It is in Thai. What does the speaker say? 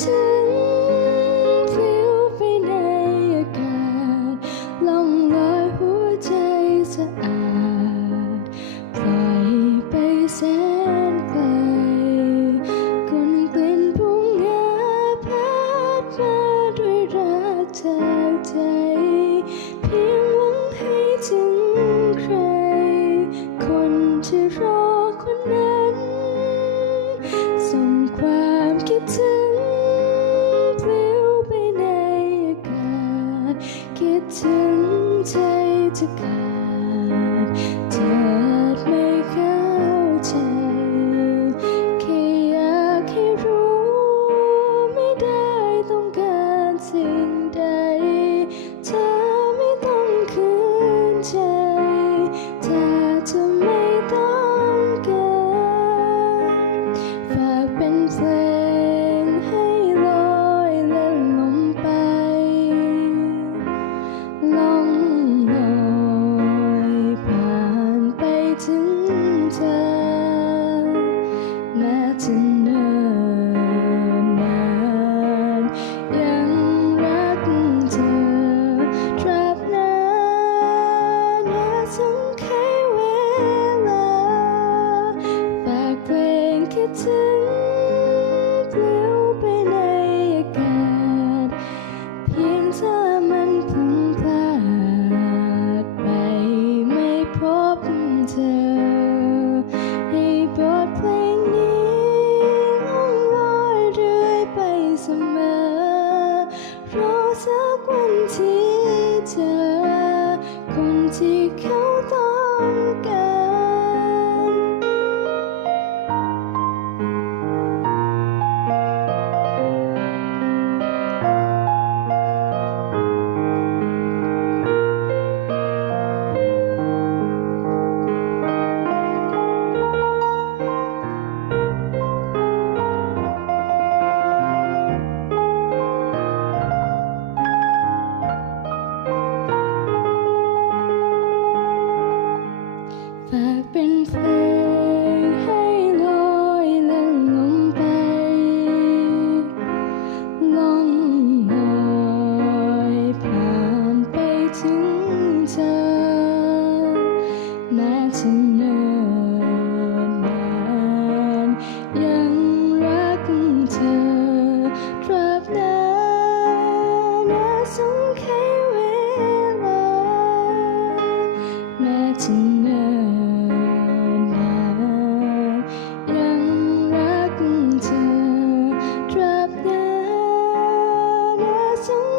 ถึงปลิวไปในอากาศล่องลอยหัวใจสะอาดปล่อยไปแสนไกลกุนกลิ่นพุ่งหาพัดมาด้วยรักจากใจเพียงหวังให้ถึงใครคนที่รอคนนั้นส่งความคิดถึงปลิวไปในอากาศคิดถึงใจจะขาดเธอไม่เข้าใจแค่อยากให้รู้ไม่ได้ต้องการสิ่งใดเธอไม่ต้องคืนใจถ้าเธอไม่ต้องการฝากเป็นเพลงให้ลอยเล่นลมไปล่องลอยผ่านไปถึงเธอแม้จะเนิ่นนานยังรักเธอตราบนานอย่าส่งให้เวลาฝากเพลงคิดถึงปลิวไปในอากาศเพียงเธอมันพลังพลาดไปไม่พบเธอให้บทเพลงนี้ล่องลอยเรื่อยไปเสมอรอสักวันที่เจอคนที่เขาต้องการฝากเป็นเพลงให้ลอยเล่นลมไปล่องลอยผ่านไปถึงเธอแม้จะเนิ่นนานยังรักเธอตราบนานอย่าส่งให้เวลาแม้จะเนิ่นนานยังรักเธอตราบนานอย่าส่ง